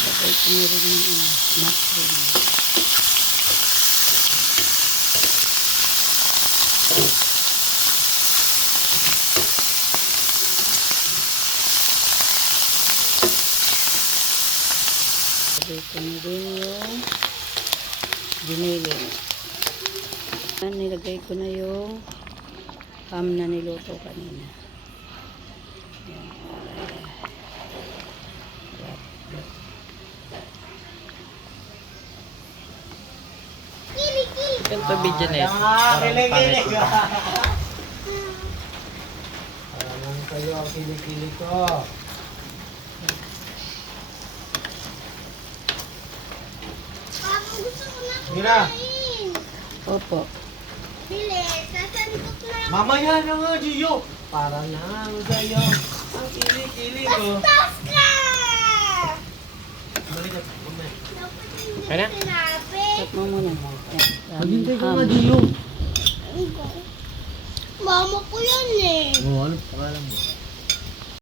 Sabay ko na rin yung mushroom. Sabay ko na rin yung giniling. Nilagay ko na yung ham na niluto kanina. Ito video na ito. Kilig-kilig. Parang kayo ang kilig-kilig ko. Gusto ko na Mira. kumain. Opo. Bilis, sasantok na ako. Mamaya na nga, Gio. Para na sa'yo ang kilig-kilig ko. Bastos ka! Balik ka, mamaya. Dapat hindi Ano? sinabi. Stop mo muna. Maghintay ka Ham. nga, Gio. Mama ko yan eh. Oh, ano pangalan mo?